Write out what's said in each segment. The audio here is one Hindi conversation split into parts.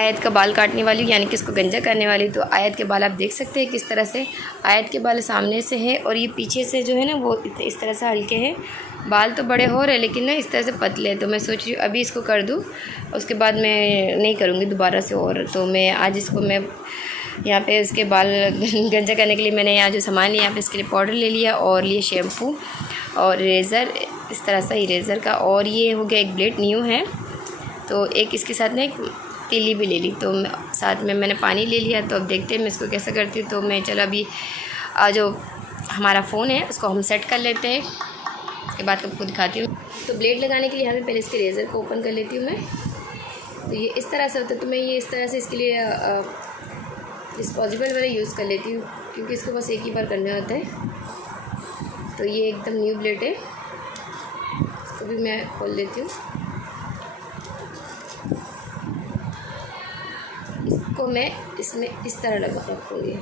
आयत का बाल काटने वाली हूँ, यानी कि इसको गंजा करने वाली। तो आयत के बाल आप देख सकते हैं किस तरह से आयत के बाल सामने से है और ये पीछे से जो है ना वो इस तरह से हल्के हैं। बाल तो बड़े हो रहे हैं लेकिन ना इस तरह से पतले हैं। तो मैं सोच रही हूँ अभी इसको कर दूँ, उसके बाद मैं नहीं करूँगी दोबारा से। और तो मैं आज इसको मैं यहाँ पे इसके बाल गंजा करने के लिए मैंने यहाँ जो सामान लिया, यहाँ पे इसके लिए पाउडर ले लिया और लिए शैम्पू और इरेज़र, इस तरह से इरेज़र का। और ये हो गया एक ब्लेड न्यू है, तो एक इसके साथ ना एक तीली भी ले ली। तो साथ में मैंने पानी ले लिया। तो अब देखते हैं मैं इसको कैसे करती हूँ। तो मैं चलो अभी जो हमारा फ़ोन है उसको हम सेट कर लेते हैं, उसके बाद आपको दिखाती हूँ। तो ब्लेड लगाने के लिए हमें पहले इसके रेज़र को ओपन कर लेती हूँ मैं। तो ये इस तरह से होता है, तो मैं ये इस तरह से इसके लिए डिस्पोजेबल वाला यूज़ कर लेती हूँ क्योंकि इसको बस एक ही बार करना होता है। तो ये एकदम न्यू ब्लेड है, इसको भी मैं खोल लेती हूँ। इसको मैं इसमें इस तरह लगा रखूँगी।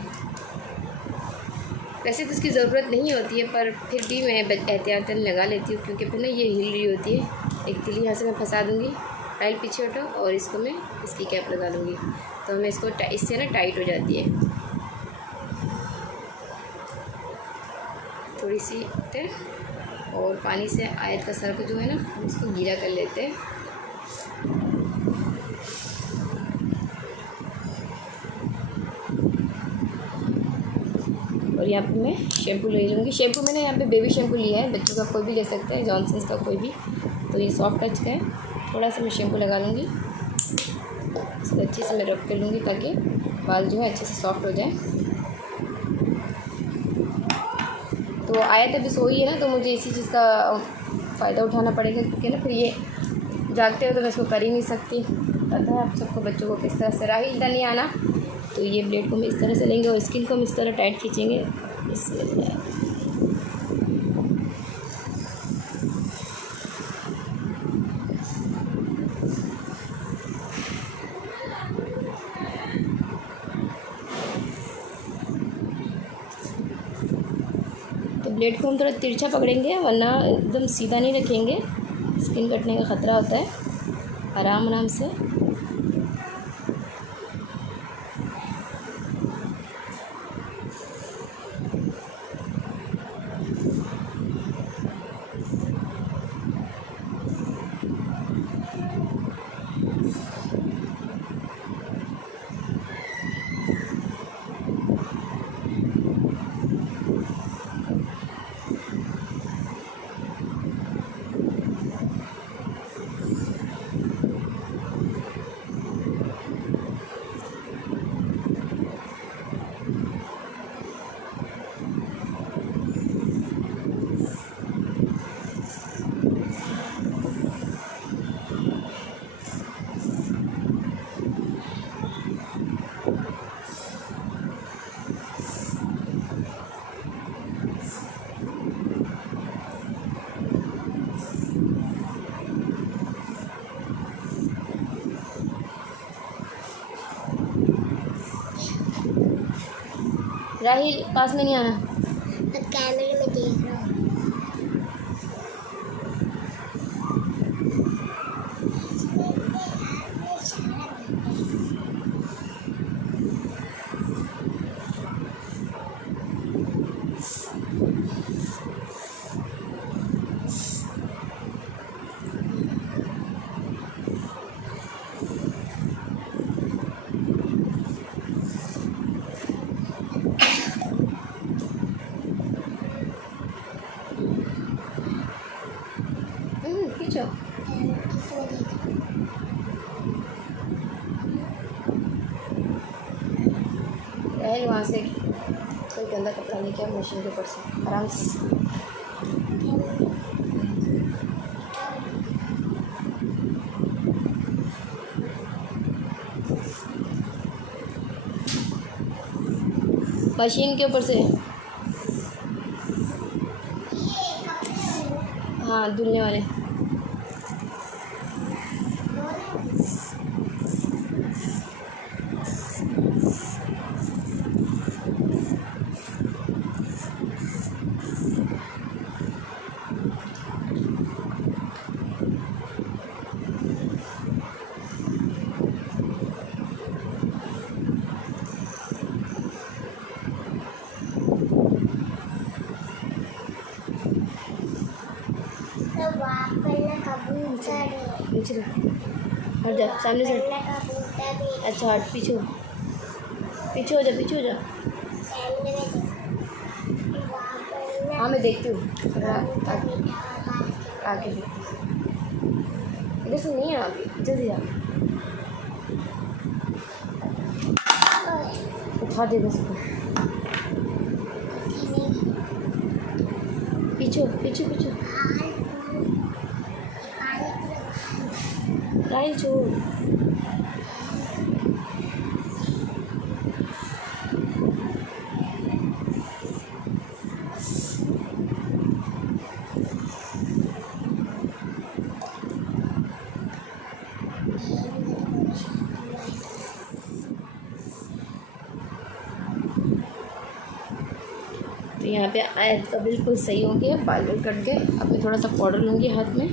वैसे तो इसकी ज़रूरत नहीं होती है पर फिर भी मैं एहतियातन लगा लेती हूँ क्योंकि फिर ना ये हिल रही होती है। एक तिली यहाँ से मैं फंसा दूँगी, टाइल पीछे हटाओ और इसको मैं इसकी कैप लगा लूँगी। तो मैं इसको इससे ना टाइट हो जाती है थोड़ी सी है। और पानी से आयत का सर को जो है ना हम इसको गीला कर लेते हैं। और यहाँ पे मैं शैम्पू ले लूँगी। शैम्पू मैंने यहाँ पे बेबी शैम्पू लिया है, बच्चों का कोई भी ले सकते हैं, जॉनसन्स का कोई भी। तो ये सॉफ्ट टच का है। थोड़ा सा मैं शैम्पू लगा लूँगी, इसको अच्छे से मैं रब कर लूँगी ताकि बाल जो है अच्छे से सॉफ्ट हो जाए। तो आयत अभी सोई है ना, तो मुझे इसी चीज़ का फ़ायदा उठाना पड़ेगा क्योंकि ना फिर ये जागते हो तो मैं इसको कर ही नहीं सकती। पता है आप सबको बच्चों को किस तरह से राही नहीं आना। तो ये ब्लेड को हम इस तरह से लेंगे और स्किन को हम इस तरह टाइट खींचेंगे। तो ब्लेड को हम थोड़ा तिरछा पकड़ेंगे वरना एकदम सीधा नहीं रखेंगे, स्किन कटने का ख़तरा होता है। आराम आराम से राहिल पास में नहीं आना। मैं कैमरे में देख रहा हूँ। खींचो। राहिल वहाँ से कोई गंदा कपड़ा लेके आओ मशीन के ऊपर से आराम से। मशीन के ऊपर से, हाँ धुलने वाले। पीछे जा, हट जा, सामने से हट। पढ़ने का बोलता भी है। अच्छा हट, पीछे हो, पीछे हो जा, पीछे हो जा। कैमरे में देखो। वहाँ पर ना हाँ मैं देखती हूँ, थोड़ा कबूतर आगे बैठा हुआ बास्केट आगे देखती हूँ। इधर से नहीं है, अभी जल्दी आ, उठा देगा इसको। पीछे पीछे पीछे, राइल छोड़। तो यहाँ पे आयत का बिल्कुल सही हो गया, बाल बाल कट गए। अब मैं थोड़ा सा पाउडर लूँगी हाथ में,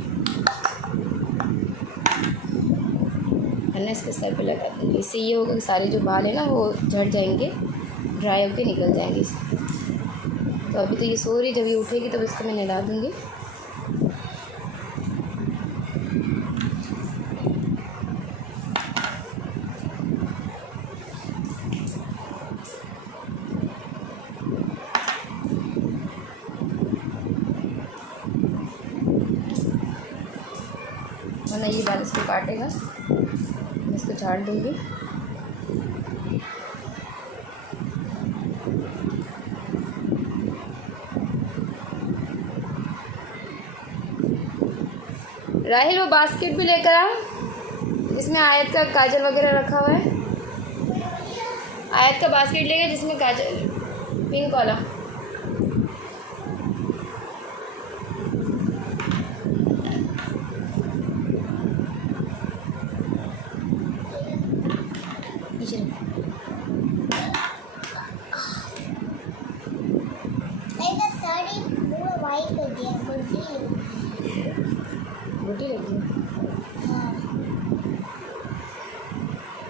है ना, इसके सर पे लगा दूँगी। इससे ये होगा कि सारे जो बाल है ना वो झड़ जाएंगे, ड्राई होके निकल जाएंगे। तो अभी तो ये सो रही, जब ये उठेगी तब इसको मैं नहला दूँगी। वरना ये बाल इसको काटेगा। मैं इसको झाड़ दूँगी। राहिल वो बास्केट भी लेकर आ, जिसमें आयत का काजल वगैरह रखा हुआ है। आयत का बास्केट लेगा जिसमें काजल, पिंक वाला। पीछे रख। नहीं साड़ी पूरा वाइट कर दिया गुड्डी। रोटी लगी है। हाँ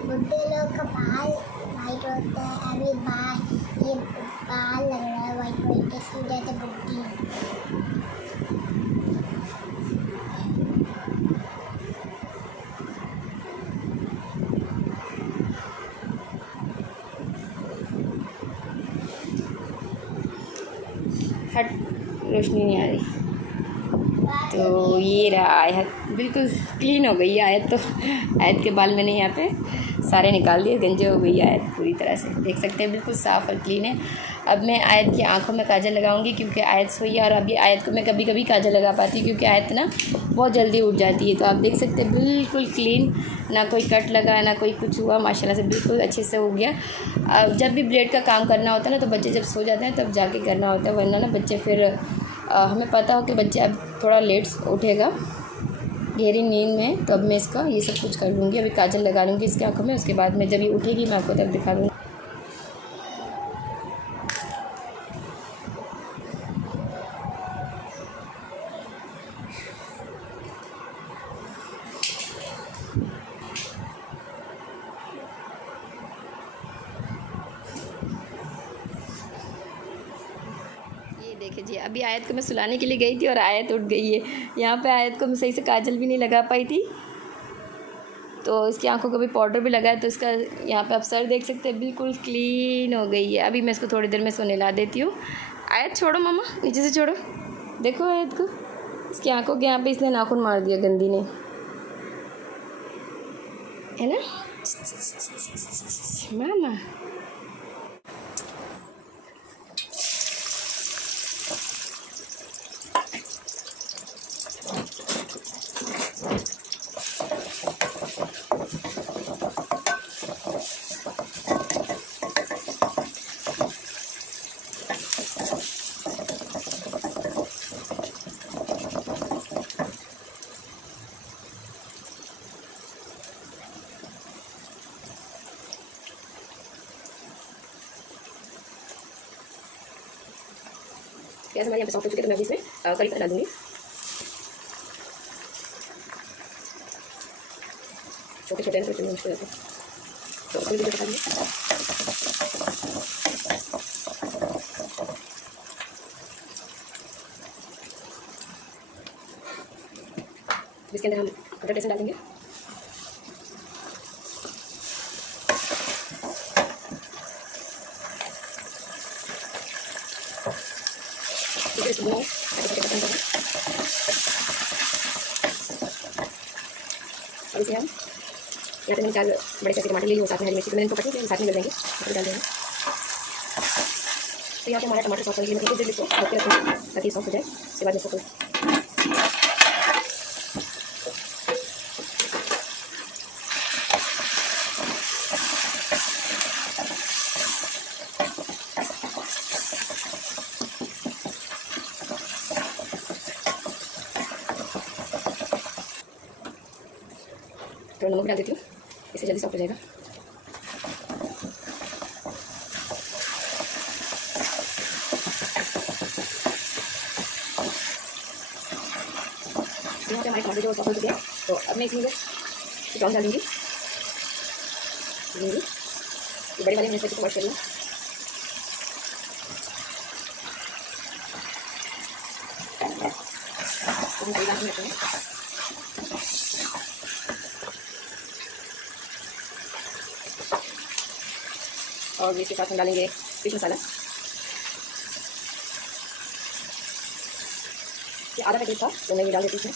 बुड्ढे लोग का बाल वाइट होता है। अभी बाल ये बाल लग रहा है वाइट वाइट, इसलिए कहते हैं बुड्ढी। हट, रोशनी नहीं आ रही। तो ये रहा आयत, बिल्कुल क्लीन हो गई है आयत। तो आयत के बाल मैंने यहाँ पे सारे निकाल दिए, गंजे हो गई आयत पूरी तरह से, देख सकते हैं बिल्कुल साफ़ और क्लीन है। अब मैं आयत की आंखों में काजल लगाऊंगी, क्योंकि आयत सोई है। और अभी आयत को मैं कभी कभी काजल लगा पाती हूँ, क्योंकि आयत ना बहुत जल्दी उठ जाती है। तो आप देख सकते हैं बिल्कुल क्लीन, ना कोई कट लगा ना कोई कुछ हुआ, माशाल्लाह से बिल्कुल अच्छे से हो गया। अब जब भी ब्लेड का काम करना होता है ना, तो बच्चे जब सो जाते हैं तब जाके करना होता है, वरना ना बच्चे फिर हमें पता हो कि बच्चे अब थोड़ा लेट उठेगा गहरी नींद में, तो अब मैं इसका ये सब कुछ कर लूँगी। अभी काजल लगा लूँगी इसकी आंखों में, उसके बाद में जब ये उठेगी मैं आपको तब दिखा दूँगी। देखिए जी, अभी आयत को मैं सुलाने के लिए गई थी और आयत उठ गई है। यहाँ पे आयत को मैं सही से काजल भी नहीं लगा पाई थी, तो इसकी आंखों को भी पाउडर भी लगाया, तो इसका यहाँ पे आप सर देख सकते हैं बिल्कुल क्लीन हो गई है। अभी मैं इसको थोड़ी देर में सोने ला देती हूँ। आयत छोड़ो मामा, नीचे से छोड़ो, देखो आयत को, इसकी आंखों के यहाँ पे इसने नाखून मार दिया गंदी ने, है ना मामा। गैस हमारे यहाँ पे सॉफ्ट हो चुके, तो मैं अभी इसमें करी पत्ता डाल दूँगी। छोटे छोटे हैं तो इसमें मुश्किल होता है, तो थोड़ी देर डाल दूँगी। इसके अंदर हम अदरक लहसुन डालेंगे। और इसे हम यहाँ पे मैंने 4 बड़े साइज टमाटर ले लिए, वो साथ में हरी मिर्ची तो मैंने इनको कट के साथ में डाल देंगे, डाल देंगे। तो यहाँ पे हमारा टमाटर सॉफ्ट होने के लिए मैं 1 इसको ढक के रखूँगी ताकि सॉफ्ट हो जाए। उसके बाद इसको थोड़ा नमक डाल देती हूँ, इससे जल्दी सॉफ्ट हो जाएगा। यहाँ पे हमारे टमाटर जो सॉफ्ट हो चुके हैं, तो अब मैं इसमें ब्राउन डाल दूँगी। ये बड़े वाले मिर्च को वॉश करूँगी। और इसके साथ हम डालेंगे फिश मसाला, ये आधा पैकेट था तो मैं ये डाल देती हूँ,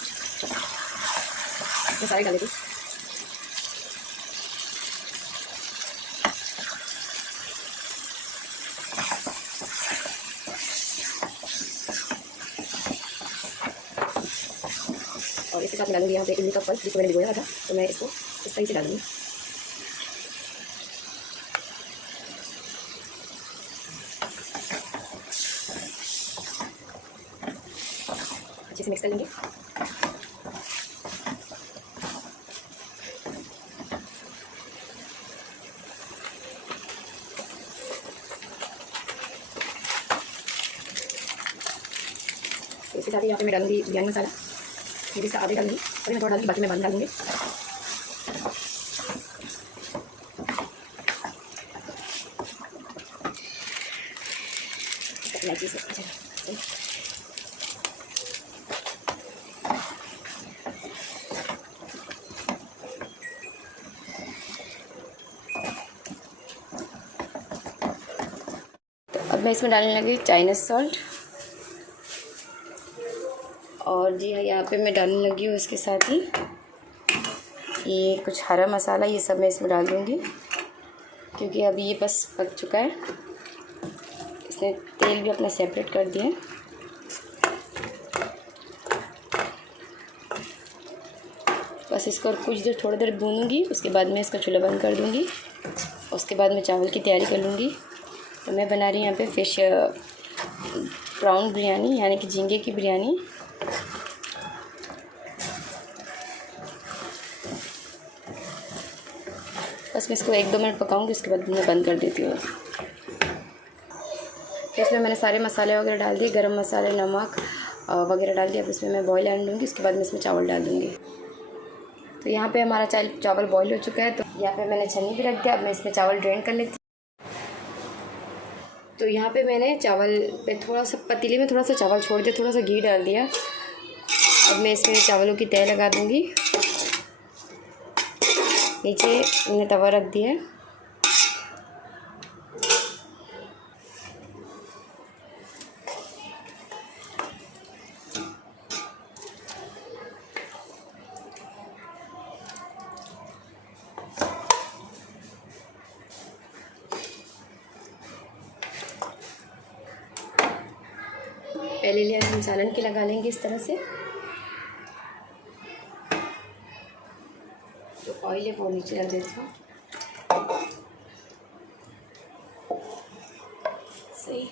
सारे डाल देती हूँ। और इसके साथ मैं डालूंगी यहाँ पे इमली का फल जिसको मैंने भिगोया था, तो मैं इसको इस तरह से डालूंगी। अच्छे से मिक्स कर लेंगे। तो इसके साथ ही यहाँ पे मैं डालूंगी बिरयानी मसाला, ये भी इसका आधे डालूंगी, अभी मैं थोड़ा डालूंगी, बाकी मैं बाद में डालूंगी। इलायची से अच्छा अब मैं इसमें डालने लगी चाइनीज़ सॉल्ट, और जी हाँ यहाँ पे मैं डालने लगी हूँ इसके साथ ही ये कुछ हरा मसाला, ये सब मैं इसमें डाल दूँगी क्योंकि अभी ये बस पक चुका है, इसने तेल भी अपना सेपरेट कर दिया है। बस इसको कुछ देर थोड़ी देर भूनूंगी, उसके बाद मैं इसका चूल्हा बंद कर दूँगी। उसके बाद मैं चावल की तैयारी कर लूँगी। तो मैं बना रही हूँ यहाँ पे फ़िश प्राउन बिरयानी, यानी कि झींगे की बिरयानी। बस मैं इसको 1-2 मिनट पकाऊंगी, उसके बाद मैं बंद कर देती हूँ। तो इसमें मैंने सारे मसाले वगैरह डाल दिए, गरम मसाले, नमक वगैरह डाल दिया। अब इसमें मैं बॉयल आने दूँगी, उसके बाद मैं इसमें चावल डाल दूँगी। तो यहाँ पे हमारा चावल बॉयल हो चुका है, तो यहाँ पे मैंने छन्नी भी रख दिया। अब मैं इसमें चावल ड्रेन कर लेती हूँ। तो यहाँ पे मैंने चावल पे थोड़ा सा पतीले में थोड़ा सा चावल छोड़ दिया, थोड़ा सा घी डाल दिया। अब मैं इसमें चावलों की तह लगा दूँगी। नीचे मैंने तवा रख दिया है। पहले लेयर हम सालन की लगा लेंगे इस तरह से। जो ऑयल है वो नीचे डाल देती हूँ। सही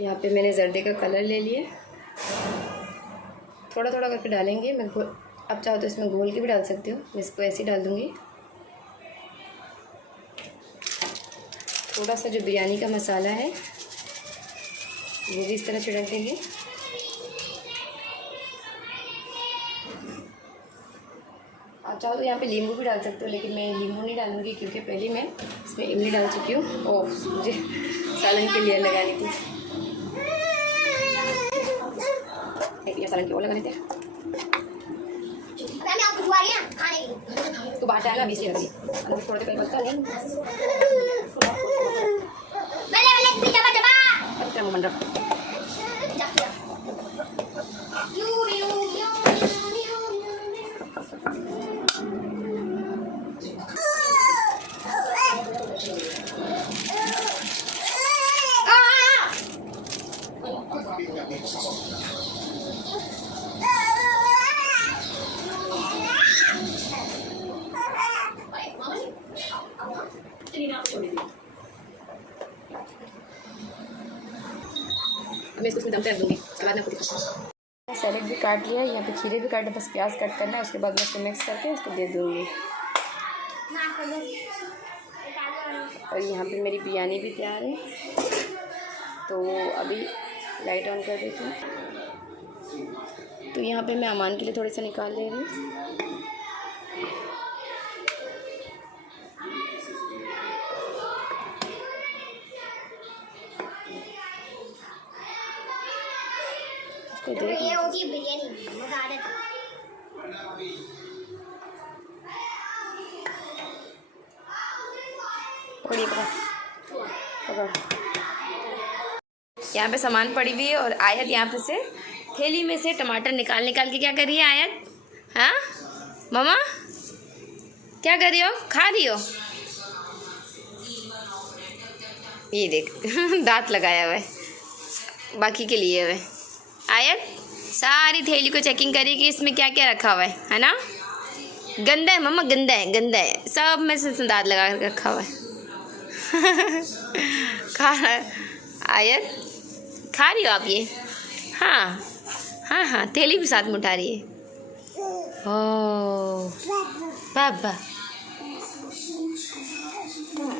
यहाँ पे मैंने जर्दे का कलर ले लिया, थोड़ा थोड़ा करके डालेंगे। मैं अब चाहो तो इसमें घोल के भी डाल सकते हो, मैं इसको ऐसे ही डाल दूँगी। थोड़ा सा जो बिरयानी का मसाला है वो भी इस तरह छिड़क देंगे। आप चाहो तो यहाँ पे नींबू भी डाल सकते हो, लेकिन मैं नींबू नहीं डालूँगी क्योंकि पहले मैं इसमें इमली डाल चुकी हूँ। ओह, मुझे सालन की लेयर लगानी थी, सालन की और लगा लेते हैं। तो बाहर डालना 20 लगा दिया, थोड़ा देर पहले नहीं मन रहा। मैं इसको उसमें दम कर दूँगी, उसके बाद मैं सैलेड भी काट लिया, यहाँ पे खीरे भी काटे, बस प्याज कट करना है। उसके बाद मैं इसको मिक्स करके इसको दे दूँगी। और यहाँ पे मेरी बिरयानी भी तैयार है, तो अभी लाइट ऑन कर देती हूँ। तो यहाँ पे मैं अमान के लिए थोड़े से निकाल ले रही हूँ। ये होती बिरयानी, मजा आ रहा पकड़िए, पकड़। यहाँ पे सामान पड़ी हुई है और आयत यहाँ पे से थैली में से टमाटर निकाल के क्या कर रही है आयत? हाँ मम्मा, क्या कर रही हो? खा रही हो? ये देख दांत लगाया हुआ है, बाकी के लिए हुए। आयत सारी थैली को चेकिंग करी कि इसमें क्या क्या रखा हुआ है ना? गंदा है मम्मा, गंदा है, गंदा है, सब में से दांत लगा कर रखा हुआ है। खा आयत, खा रही हो आप ये? हाँ हाँ हाँ, थैली भी साथ में उठा रही है। ओह बाबा,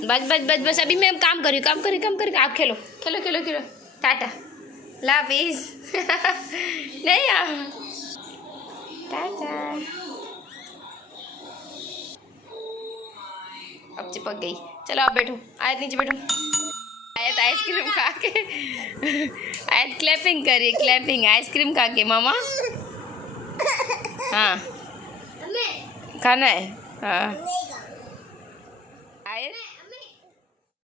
बस बस बस बस, अभी मैं काम कर रही हूँ, आप खेलो खेलो खेलो खेलो। टाटा, लाफिज। नहीं यार, टाटा। अब चिपक गई, चलो आप बैठो, आयत नीचे बैठो। आयत आइसक्रीम खा के आयत क्लैपिंग करिए, क्लैपिंग आइसक्रीम खा के। मामा हाँ खाना है, हाँ आयत